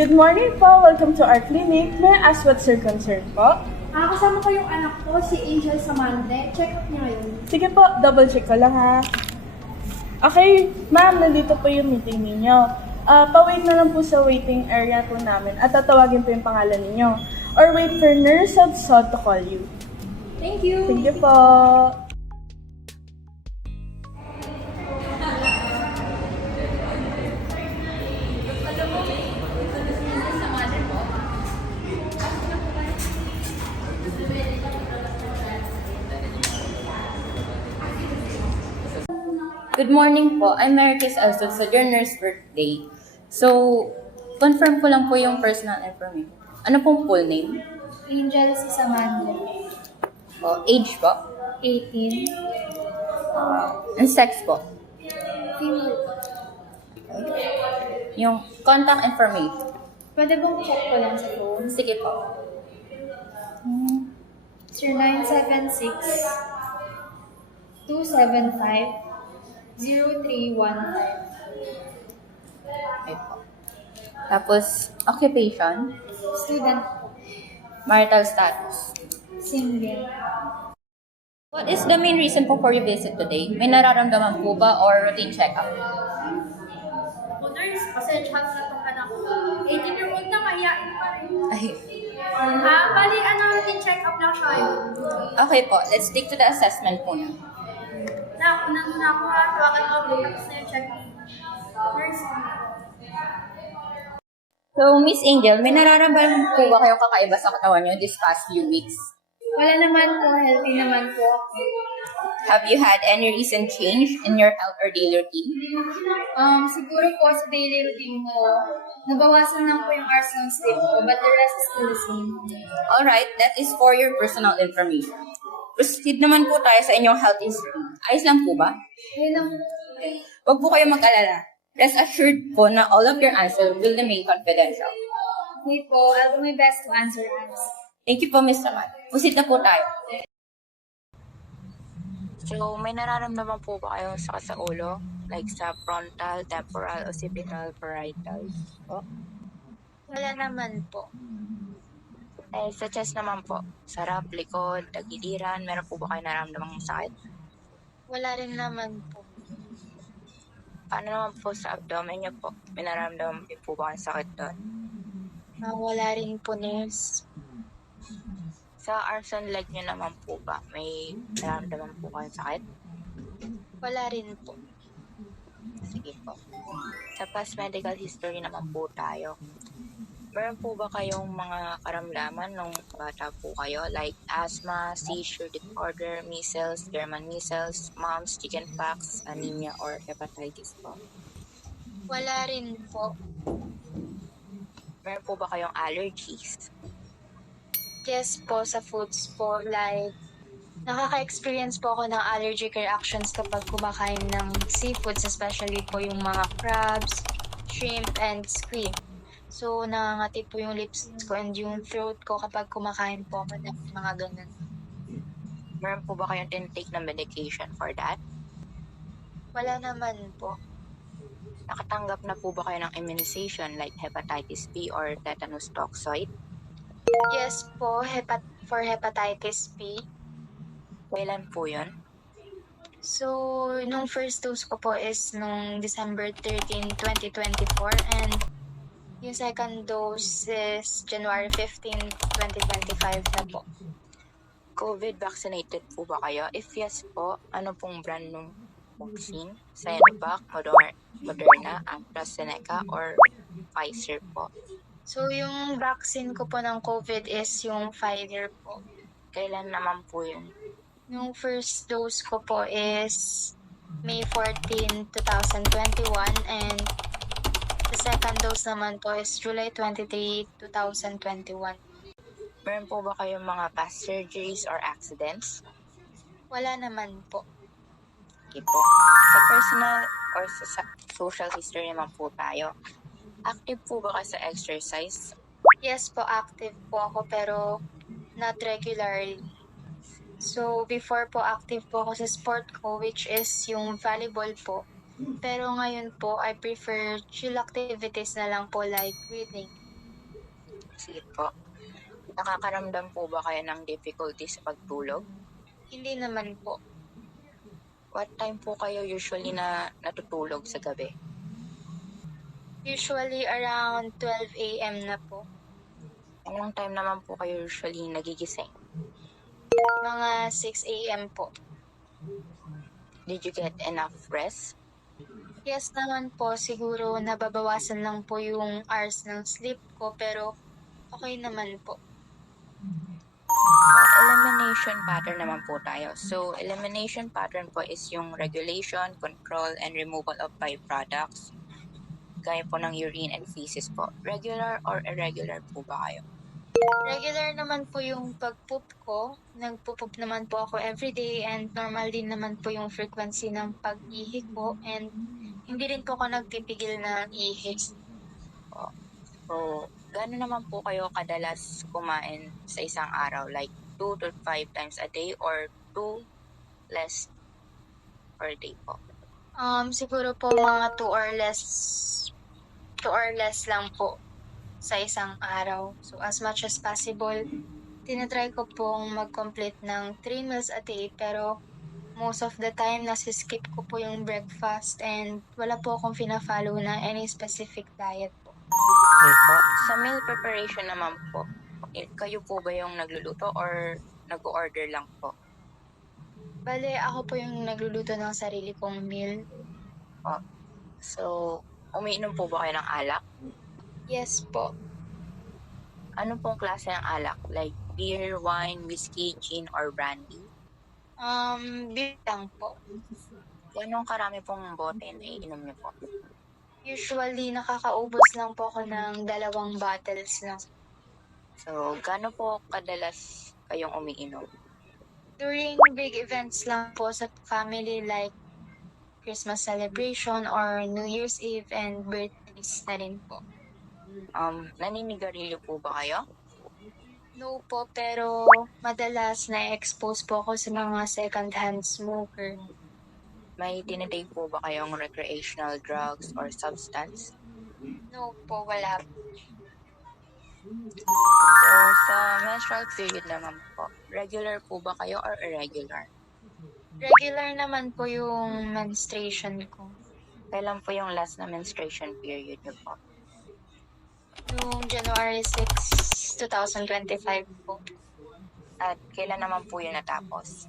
Good morning po. Welcome to our clinic. May I ask what's your concern po? Kasama ko yung anak ko, si Angel Samande. Check up niya ngayon. Sige po, double check ko lang ha. Okay, ma'am, nandito po yung meeting ninyo. Pa-wait na lang po sa waiting area po namin at tatawagin po yung pangalan ninyo. Or wait for nurse of SOD to call you. Thank you. Thank you po. Good morning po. I'm Maricris Alsod sa your nurse birthday. So, confirm ko lang po yung personal information. Ano pong full name? Angel Samande. O, age po? 18. And sex po? Female. Yung contact information? Pwede bang check ko lang sa phone? Sige po. 0976 275 0315. Okay po. Tapos, occupation? Student. Marital status? Single. What is the main reason po for your visit today? May nararamdaman po ba or routine check-up? Nurse, pasensyahan na itong anak ko. 18-year-old na, mahihain pa rin. Ay, Bali, routine check up lang siya yun. okay po. Let's stick to the assessment po na. Unan muna ako ha. Tawagan mo ako. Tapos na yung check up. Nurse. So, Miss Angel, may nararamdaman po ba kayong kakaiba sa katawan niyo this past few weeks? Wala naman po. Healthy naman po. Have you had any recent change in your health or daily routine? Siguro po sa daily routine ko, nabawasan lang po yung hours ng sleep ko, but the rest is still the same. Alright, that is for your personal information. Proceed naman po tayo sa inyong health history. Ayos lang po ba? Ayun lang. Huwag po kayong mag-alala. Rest assured po na all of your answers will remain confidential. Okay po, I'll do my best to answer us. Thank you po, Ms. Saman. Proceed na po tayo. So, may nararamdaman po ba kayong sakit sa ulo? Like sa frontal, temporal, occipital, parietal? Oh. Wala naman po. Eh, sa chest naman po, sarap, likod, tagiliran, meron po ba kayo nararamdamang sakit? Wala rin naman po. Paano naman po sa abdomen niyo po? May nararamdaman din po ba kayong sakit doon? Wala rin po, nurse. Sa arms and leg niyo naman po ba? May nararamdaman po kayong sakit? Wala rin po. Sige po. Sa past medical history naman po tayo. Meron po ba kayong mga karamdaman nung bata po kayo? Like asthma, seizure disorder, measles, German measles, mumps, chickenpox, anemia, or hepatitis po? Wala rin po. Meron po ba kayong allergies? Yes po, sa foods po. Like, nakaka-experience po ako ng allergic reactions kapag kumakain ng seafoods, especially po yung mga crabs, shrimp, and squid. So, nangangati po yung lips ko and yung throat ko kapag kumakain po ako ng mga ganun. Meron po ba kayong intake na medication for that? Wala naman po. Nakatanggap na po ba kayo ng immunization like hepatitis B or tetanus toxoid? Yes po, for hepatitis B. Kailan po yun? So, nung first dose ko po is nung December 13, 2024 and yung second dose is January 15, 2025 na po. COVID vaccinated po ba kayo? If yes po, ano pong brand ng vaccine? Sinovac, Moderna, AstraZeneca, or Pfizer po? So, yung vaccine ko po ng COVID is yung Pfizer po. Kailan naman po yun? Yung first dose ko po is May 14, 2021 and the second dose naman po is July 23, 2021. Meron po ba kayong mga past surgeries or accidents? Wala naman po. Okay po. Sa personal or sa social history naman po tayo. Active po ba kayo sa exercise? Yes po, active po ako pero not regularly. So, before po, active po ako sa sport ko, which is yung volleyball po. Pero ngayon po, I prefer chill activities na lang po like reading. Sige po. Nakakaramdam po ba kayo ng difficulty sa pagtulog? Hindi naman po. What time po kayo usually na natutulog sa gabi? Usually around 12 a.m. na po. Anong time naman po kayo usually nagigising? Mga 6 a.m. po. Did you get enough rest? Yes naman po, siguro nababawasan lang po yung hours ng sleep ko pero okay naman po. Elimination pattern naman po tayo. So, elimination pattern po is yung regulation, control, and removal of byproducts. Gaya po ng urine and feces po. Regular or irregular po ba kayo? Regular naman po yung pag-poop ko. Nagpo-poop naman po ako everyday and normal din naman po yung frequency ng pag-ihi ko and hindi rin po ako nagpipigil ng ihi. So, gano'n naman po kayo kadalas kumain sa isang araw? Like 2 to 5 times a day or 2 less per day po? Siguro po mga 2 or less lang po sa isang araw. So as much as possible, tinatry ko pong mag-complete ng 3 meals a day pero most of the time nasiskip ko po yung breakfast and wala po akong fina-follow na any specific diet po. Okay po. Sa meal preparation naman po, kayo po ba yung nagluluto or nag-order lang po? Bale, ako po yung nagluluto ng sarili kong meal. So, umiinom po ba kayo ng alak? Yes po. Ano pong klase ng alak? Like beer, wine, whiskey, gin, or brandy? Beer lang po. Ganong karami pong bote na iinom niyo po? Usually, nakakaubos lang po ako ng 2 bottles lang. So, gaano po kadalas kayong umiinom? During big events lang po sa family like Christmas celebration or New Year's Eve and birthdays na rin po. Naninigarilyo po ba kayo? No po, pero madalas na-expose po ako sa mga second-hand smoker. May tinitake po ba kayong recreational drugs or substance? No po, wala. So, sa menstrual period naman po, regular po ba kayo or irregular? Regular naman po yung menstruation ko. Kailan po yung last na menstruation period niyo po? Noong January 6, 2025 po. At kailan naman po yun natapos?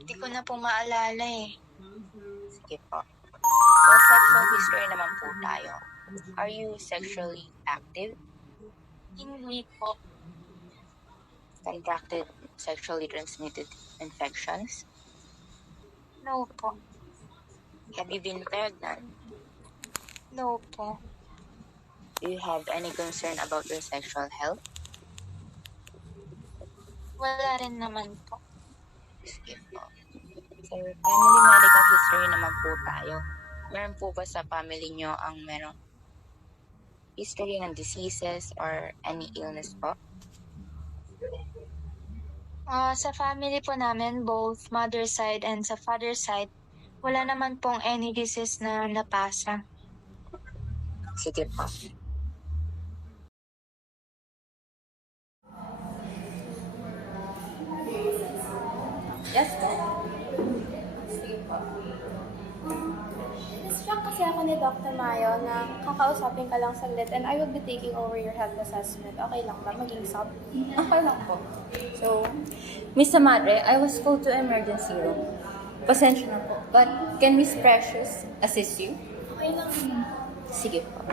Hindi ko na po maalala eh. Sige po. So, sexual history naman po tayo. Are you sexually active? Hindi po. Contracted sexually transmitted infections? No po. Have you been pregnant? No po. Do you have any concern about your sexual health? Wala rin naman po. Sige po. So, family medical history naman po tayo. Meron po ba sa family nyo ang merong history ng diseases or any illness po? Sa family po namin, both mother side and sa father side, wala naman pong any disease na napasa. Sige po. Yes po. Na-struck kasi ako ni Dr. Mayo na kakausapin ka lang saglit and I will be taking over your health assessment. Okay lang ba? Maging sub? Okay lang po. So, Miss Madre, I was called to emergency room. Pasensya na po. But can Miss Precious assist you? Okay lang. Sige po.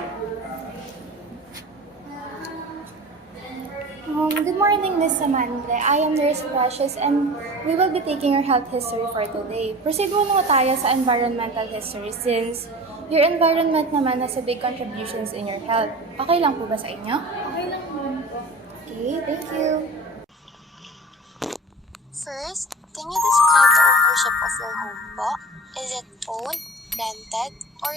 Good morning, Miss Samandre. I am Nurse Precious and we will be taking your health history for today. Proceed muna tayo sa environmental history since your environment naman has a big contributions in your health. Okay lang po ba sa inyo? Okay lang naman po. Okay, thank you. First, can you describe the ownership of your home po? Is it owned, rented, or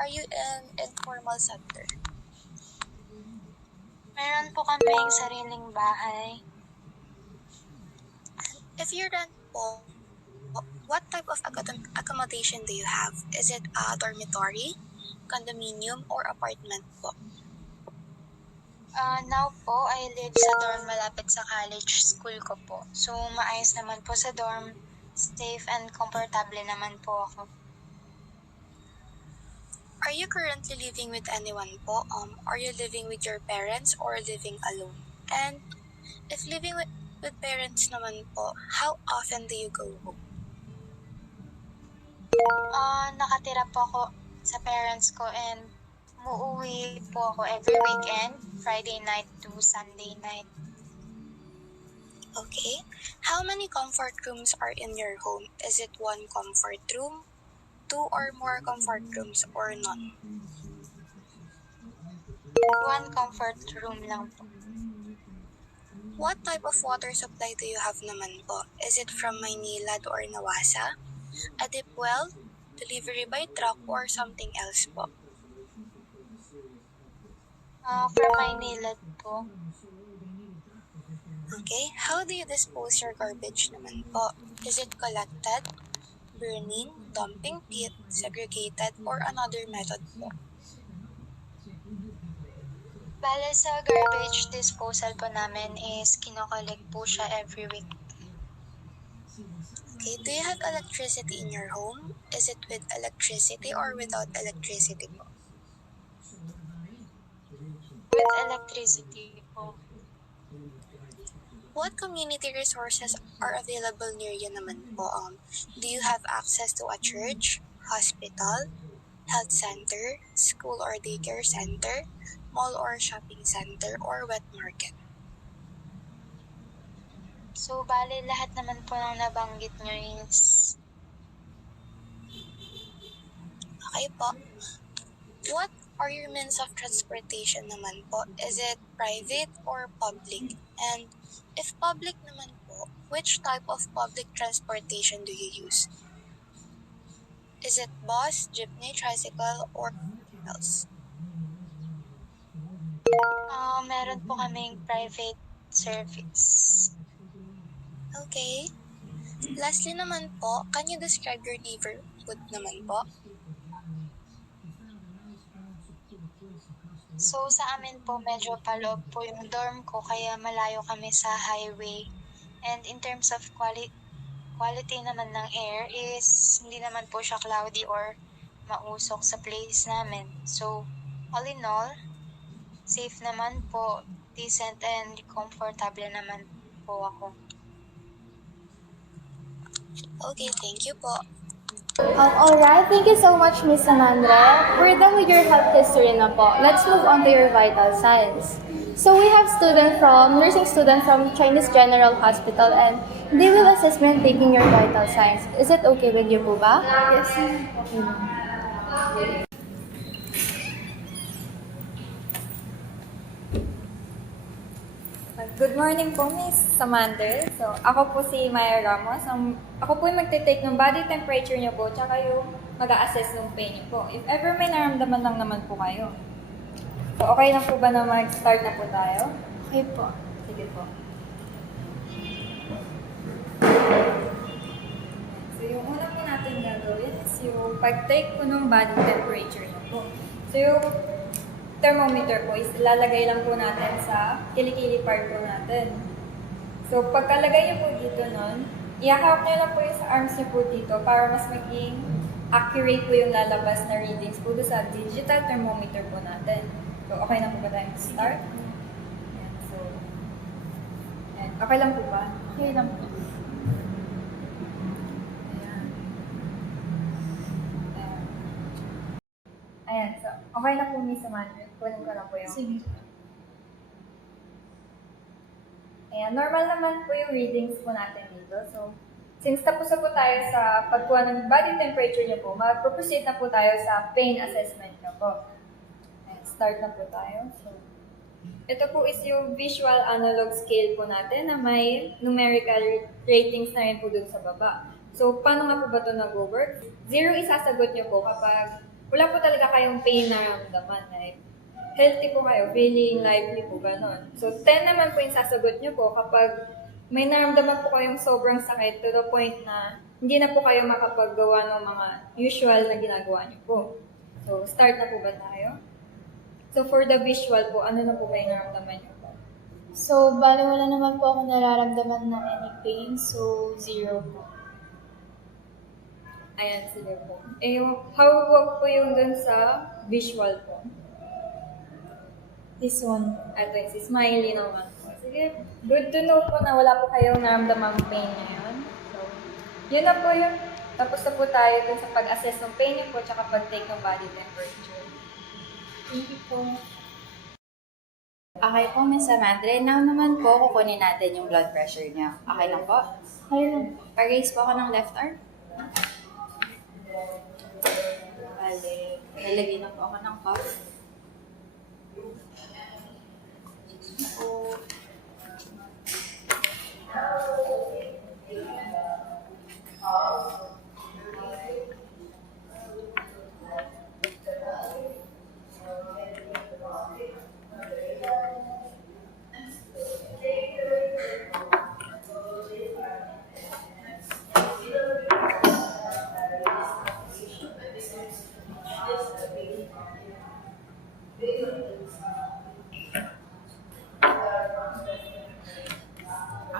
are you in informal sector? Meron po kaming sariling bahay. If you rent po, what type of accommodation do you have? Is it a dormitory, condominium, or apartment po? Now po, I live sa dorm malapit sa college school ko po. So, maayos naman po sa dorm. Safe and comfortable naman po ako. Are you currently living with anyone po? Are you living with your parents or living alone? And if living with parents naman po, how often do you go home? Nakatira po ako sa parents ko and umuwi po ako every weekend, Friday night to Sunday night. Okay. How many comfort rooms are in your home? Is it one comfort room, two or more comfort rooms, or none? One comfort room lang po. What type of water supply do you have naman po? Is it from Maynilad or Nawasa? A deep well, delivery by truck, or something else po? From Maynila po. Okay, how do you dispose your garbage naman po? Is it collected, burning, dumping pit, segregated, or another method po? Bale sa garbage disposal po namin is kinokollect po siya every week. Okay, do you have electricity in your home? Is it with electricity or without electricity po? With electricity po. What community resources are available near you naman po? Do you have access to a church, hospital, health center, school or daycare center, mall or shopping center, or wet market? So, bale lahat naman po ng nabanggit nyo is Okay po. What are your means of transportation naman po? Is it private or public? And if public naman po, which type of public transportation do you use? Is it bus, jeepney, tricycle, or something else? meron po kaming private service. Okay. Lastly naman po, can you describe your neighborhood naman po? So, sa amin po, medyo paloob po yung dorm ko, kaya malayo kami sa highway. And in terms of quality naman ng air is hindi naman po siya cloudy or mausok sa place namin. So, all in all, safe naman po, decent and comfortable naman po ako. Okay, thank you po. Alright, thank you so much, Miss Amandra. We're done with your health history na po. Let's move on to your vital signs. So we have nursing student from Chinese General Hospital, and they will assist me in taking your vital signs. Is it okay with you po ba? Yes. Good morning po, Miss Samantha. So, ako po si Maya Ramos. Ako po yung magte-take ng body temperature niyo po, tsaka yung mag-a-assess ng pain niyo po. If ever may naramdaman lang naman po kayo. So, okay na po ba na mag-start na po tayo? Okay po. Sige po. So, yung una po natin gagawin is yung pag-take po ng body temperature niyo po. So, yung thermometer po is ilalagay lang po natin sa kilikili part po natin. So, pagkalagay niyo po dito nun, ihahawak niyo lang po yung sa arms niyo po dito para mas maging accurate po yung lalabas na readings po doon sa digital thermometer po natin. So, okay na po ba tayong start? Ayan, so, ayan. Okay lang po ba? Okay lang po. Ayan. Ayan. Ayan, so, okay na po, Miss Amanda. Kunin ko lang po yung... Sige. Ayan, normal naman po yung readings po natin dito. So, since tapos na po tayo sa pagkuha ng body temperature niyo po, mag-proceed na po tayo sa pain assessment niyo po. Ayan, start na po tayo. So, ito po is yung visual analog scale po natin na may numerical ratings na rin po dun sa baba. So, paano nga po ba ito nag-work? 0 isasagot niyo po kapag wala po talaga kayong pain na ramdaman. Like, healthy po kayo, feeling lively po, gano'n. So, 10 naman po yung sasagot nyo po kapag may naramdaman po kayong sobrang sakit to the point na hindi na po kayo makapaggawa ng mga usual na ginagawa nyo po. So, start na po ba tayo? So for the visual po, ano na po ba yung naramdaman niyo po? So, bali wala naman po ako nararamdaman na any pain, so 0 po. Ayan, sige po. How about po yung dun sa visual po? This one. Ito yung si Smiley naman po. Sige, good to know po na wala po kayong naramdaman pain ngayon. So, yun na po yun. Tapos na po tayo dun sa pag-assess ng pain niyo po tsaka pag-take ng body temperature. Thank you po. Okay po, Miss Amandre. Now naman po, kukunin natin yung blood pressure niya. Okay lang po? Okay lang. Pa-raise po ako ng left arm. Bale, nalagay na po ako ng cuff. So,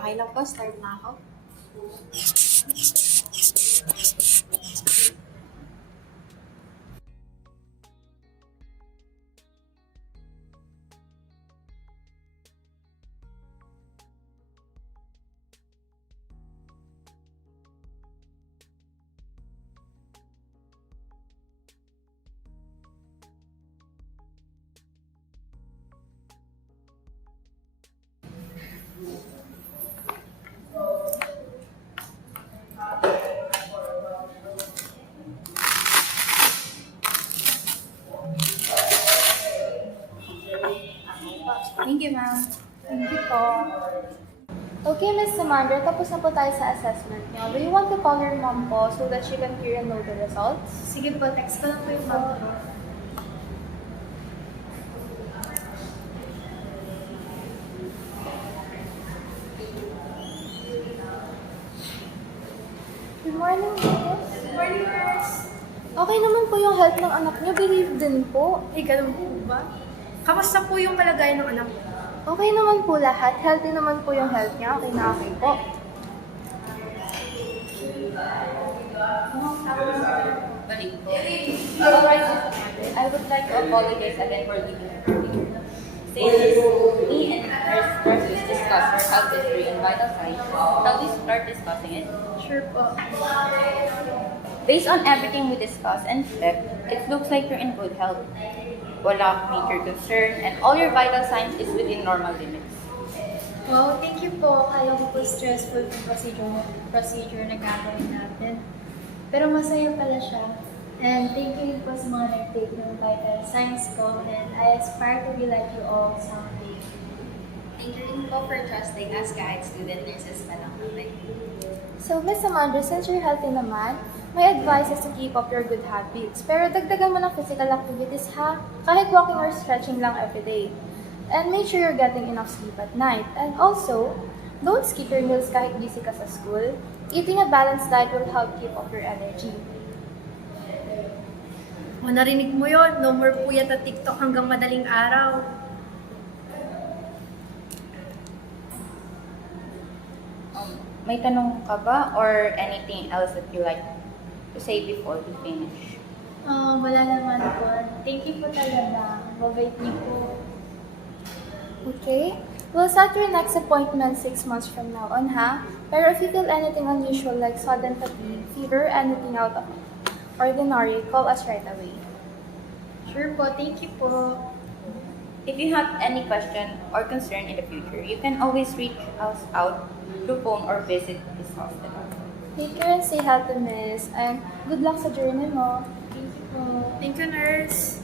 okay lang po, start na ako. Thank you, ma'am. Thank you po. Okay, Miss Samandra, tapos na po tayo sa assessment niyo. Do you want to call your mom po so that she can hear and know the results? Sige po, text ko lang po yung mom ko. Good morning, Miss. Good morning, nurse. Okay naman po yung health ng anak niyo. Believe din po. Ay, ganun po ba? Kamusta po yung kalagayan ng anak ko? Okay naman po lahat. Healthy naman po yung health niya. Okay na okay po. Balik po. Alright, Miss Amandre. I would like to apologize again for leaving you early. Since me and nurse Francis discussed her health history and vital signs, shall we start discussing it? Sure po. Based on everything we discussed and checked, it looks like you're in good health. Wala major concern, and all your vital signs is within normal limits. Wow, thank you po. Kaya ko po stressful yung procedure na gagawin natin. Pero masaya pala siya. And thank you po sa mga nag-take ng vital signs ko. And I aspire to be like you all someday. Thank you rin po for trusting us kahit student nurses pa lang kami. So, Miss Amandra, since you're healthy naman, my advice is to keep up your good habits. Pero dagdagan mo ng physical activities ha, kahit walking or stretching lang every day. And make sure you're getting enough sleep at night. And also, don't skip your meals kahit busy ka sa school. Eating a balanced diet will help keep up your energy. O, narinig mo yon, no more puyat at TikTok hanggang madaling araw. May tanong ka ba or anything else that you like to say before we finish? Wala naman po. Thank you po talaga. Mabait niyo po. Okay? We'll set your next appointment 6 months from now on, ha? Pero if you feel anything unusual like sudden fatigue, fever, anything out of ordinary, call us right away. Sure po. Thank you po. If you have any question or concern in the future, you can always reach us out through phone or visit this hospital. Take care and stay healthy, miss. And good luck sa journey mo. Thank you po. Thank you, nurse.